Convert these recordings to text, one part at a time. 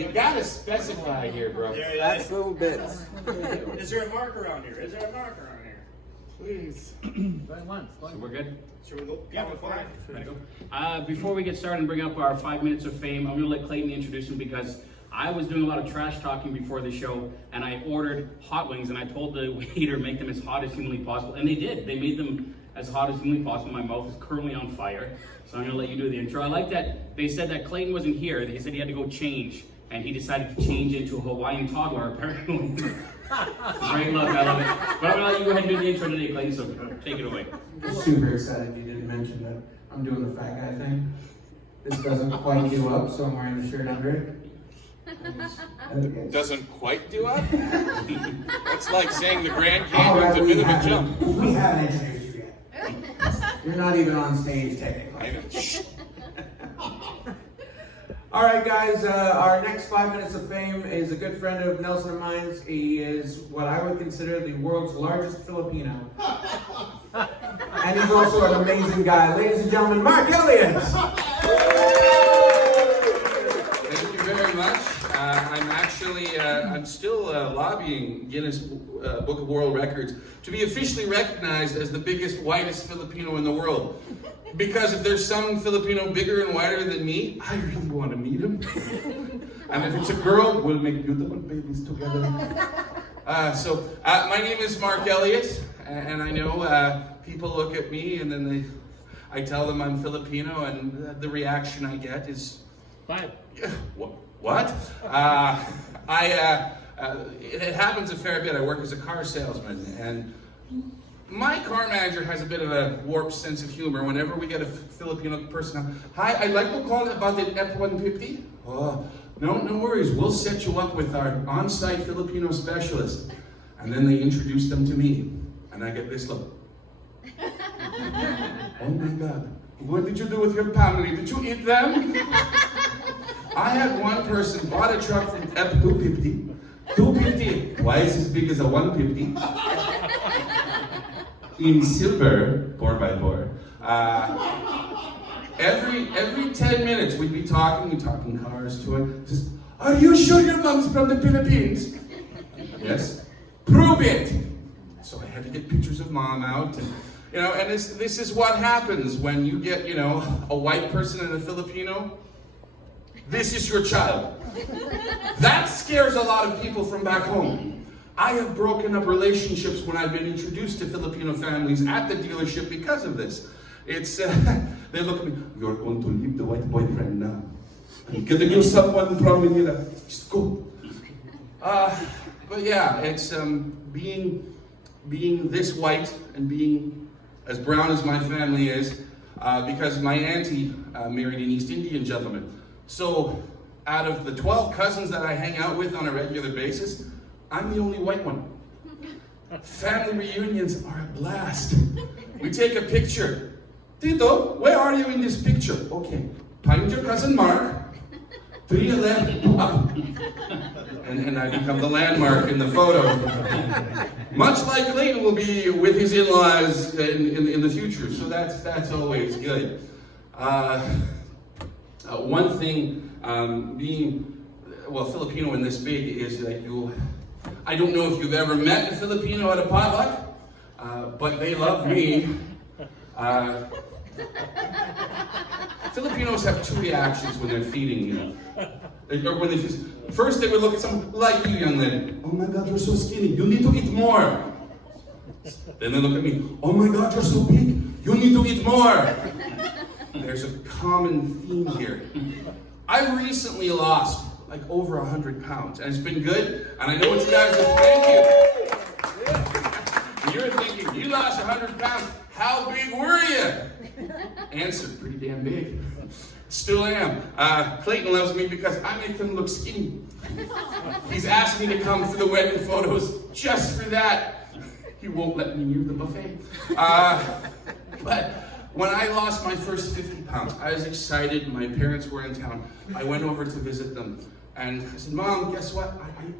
You gotta specify here, bro. That's little bits. Is there a mark around here? Is there a mark around here? Please. Going once. So we're good? Should we go? Yeah, we're fine. Ready to go? Before we get started and bring up our 5 minutes of fame, I'm gonna let Clayton introduce him because I was doing a lot of trash talking before the show, and I ordered hot wings, and I told the waiter make them as hot as humanly possible, and they did. They made them as hot as humanly possible. My mouth is currently on fire, so I'm gonna let you do the intro. I like that they said that Clayton wasn't here. They said he had to go change, and he decided to change into a Hawaiian toddler, apparently. Great luck, I love it. But I'm gonna let you go ahead and do the intro today, Clayton, so take it away. Super excited you didn't mention that I'm doing the fat guy thing. This doesn't quite do up, so I'm wearing the shirt under it. Doesn't quite do up? That's like saying the Grand All Canyon's right, a bit of a jump. we haven't introduced you yet. You're not even on stage technically. I know. Shh. All right, guys, our next 5 minutes of fame is a good friend of Nelson and mine. He is what I would consider the world's largest Filipino. And he's also an amazing guy. Ladies and gentlemen, Mark Elliott. Thank you very much. I'm still lobbying Guinness Book of World Records to be officially recognized as the biggest, whitest Filipino in the world. Because if there's some Filipino bigger and whiter than me, I really want to meet him. And if it's a girl, we'll make beautiful babies together. My name is Mark Elliott, and I know people look at me and then I tell them I'm Filipino, and the reaction I get is, Five. what? It happens a fair bit. I work as a car salesman, and my car manager has a bit of a warped sense of humor. Whenever we get a Filipino person, hi, I'd like to call about the F-150. Oh, no worries. We'll set you up with our on-site Filipino specialist. And then they introduce them to me, and I get this look. Oh my God, what did you do with your family? Did you eat them? I had one person bought a truck from F-250. 250. Why is it as big as a 150? In silver, 4x4. Every 10 minutes we'd be talking cars to her. Says, are you sure your mom's from the Philippines? Yes. Prove it. So I had to get pictures of mom out, and this is what happens when you get a white person and a Filipino. This is your child. That scares a lot of people from back home. I have broken up relationships when I've been introduced to Filipino families at the dealership because of this. It's, they look at me, you're going to leave the white boyfriend now. I'm getting you someone from Manila. Just go. But yeah, it's being this white and being as brown as my family is, because my auntie married an East Indian gentleman. So out of the 12 cousins that I hang out with on a regular basis, I'm the only white one. Family reunions are a blast. We take a picture. Tito, where are you in this picture? Okay, find your cousin Mark, 311 up. And I become the landmark in the photo. Much like Clayton will be with his in-laws in the future, so that's always good. One thing, being Filipino in this big is that I don't know if you've ever met a Filipino at a potluck, but they love me. Filipinos have two reactions when they're feeding, First, they would look at someone like you, young lady. Oh my God, you're so skinny. You need to eat more. Then they look at me. Oh my God, you're so big. You need to eat more. There's a common theme here. I've recently lost like over 100 pounds, and it's been good. And I know what you guys are. Thank you. You're thinking, you lost 100 pounds. How big were you? Answer, pretty damn big. Still am. Clayton loves me because I make him look skinny. He's asked me to come for the wedding photos just for that. He won't let me near the buffet. But when I lost my first 50 pounds, I was excited. My parents were in town. I went over to visit them. And I said, Mom, guess what?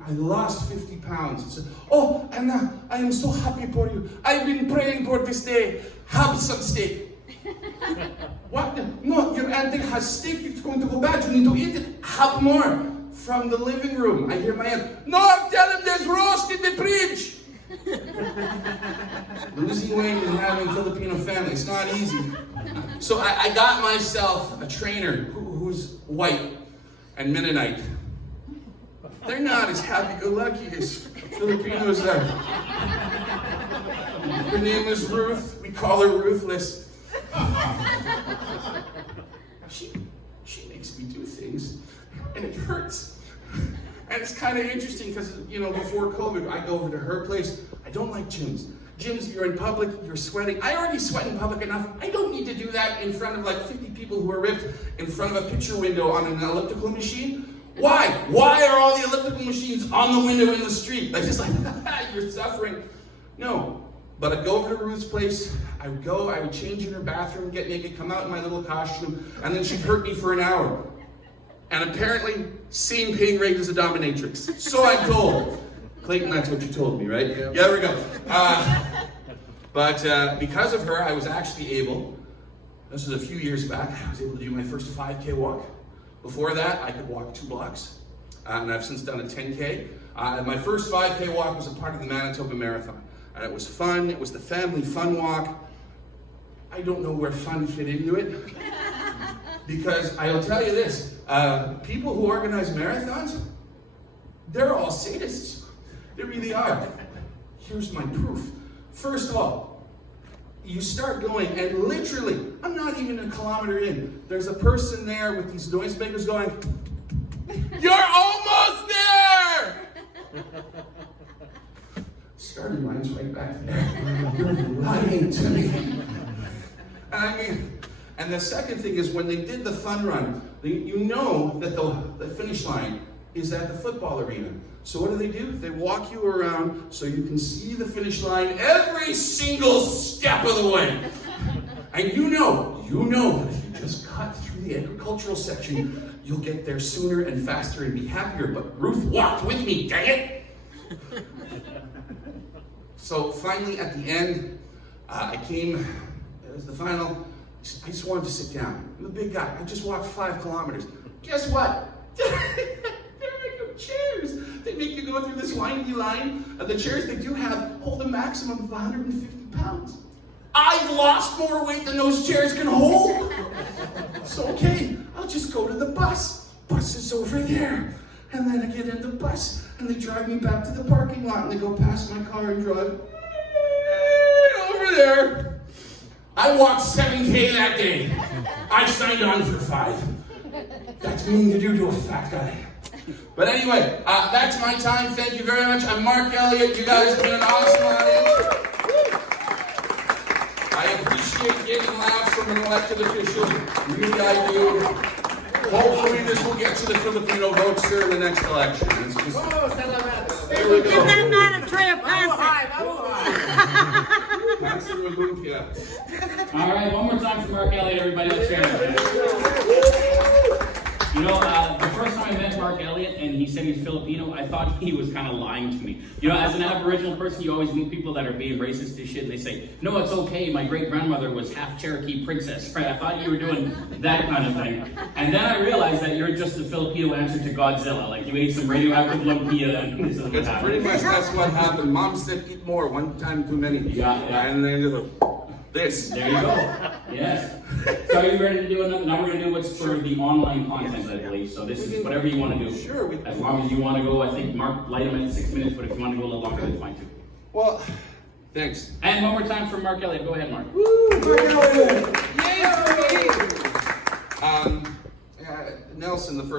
I lost 50 pounds. She said, oh, Anna, I am so happy for you. I've been praying for this day. Have some steak. What? No, your auntie has steak. It's going to go bad. You need to eat it. Have more. from the living room, I hear my aunt, "No, tell him there's roast in the fridge." Losing weight and having a Filipino family, it's not easy. So I got myself a trainer who's white and Mennonite. They're not as happy-go-lucky as Filipinos are. Her name is Ruth. We call her Ruthless. She makes me do things, and it hurts. And it's kind of interesting because, before COVID, I go over to her place. I don't like gyms. Gyms, you're in public, you're sweating. I already sweat in public enough. I don't need to do that in front of like 50 people who are ripped in front of a picture window on an elliptical machine. Why? Why are all the elliptical machines on the window in the street? Like, just like, you're suffering. No. But I'd go over to Ruth's place, I would change in her bathroom, get naked, come out in my little costume, and then she'd hurt me for an hour. And apparently, same pain rate as a dominatrix. So I'm told. Clayton, that's what you told me, right? Yeah, there we go. But because of her, I was actually able, this was a few years back, I was able to do my first 5K walk. Before that, I could walk 2 blocks. And I've since done a 10K. My first 5K walk was a part of the Manitoba Marathon. And it was fun. It was the family fun walk. I don't know where fun fit into it. Because I'll tell you this, people who organize marathons, they're all sadists. They really are. Here's my proof. First of all, you start going, and literally, I'm not even a kilometer in, there's a person there with these noisemakers going, "You're almost there!" Starting line's right back there. You're lying to me. And the second thing is when they did the fun run, you know that the finish line is at the football arena. So what do? They walk you around so you can see the finish line every single step of the way. And you know that if you just cut through the agricultural section, you'll get there sooner and faster and be happier. But Ruth walked with me, dang it! So finally at the end, it was the final, I just wanted to sit down. I'm a big guy, I just walked 5 kilometers. Guess what? There are no chairs. They make you go through this windy line, and the chairs they do have hold a maximum of 150 pounds. I've lost more weight than those chairs can hold. So okay, I'll just go to the bus. Bus is over there. And then I get in the bus, and they drive me back to the parking lot, and they go past my car and drive over there. I walked 7K that day. I signed on for 5. That's mean to do to a fat guy. But anyway, that's my time. Thank you very much. I'm Mark Elliott. You guys have been an awesome audience. I appreciate getting laughs from an elected official. Really, I do. Hopefully this will get to the Filipino votes here in the next election. It's just, there we go. Is that not a tray of plastic? That's the Mabukia. All right, one more time for Mark Elliott, everybody. Let's hear it. The first time I met Mark Elliott and he said he's Filipino, I thought he was kind of lying to me. As an Aboriginal person, you always meet people that are being racist and shit, and they say, "No, it's okay, my great-grandmother was half Cherokee princess," right? I thought you were doing that kind of thing. And then I realized that you're just the Filipino answer to Godzilla. Like, you ate some radioactive lumpia and this is what It's happened. pretty much that's what happened. Mom said eat more, one time too many. Yeah. And then this. There you go. Yes. So are you ready to do another? Now we're going to do what's for the online content, I believe. So this is whatever you want to do. Sure. As long as you want to go, I think Mark light him at 6 minutes, but if you want to go a little longer, that's fine too. Well, thanks. And one more time for Mark Elliott. Go ahead, Mark. Nelson, the first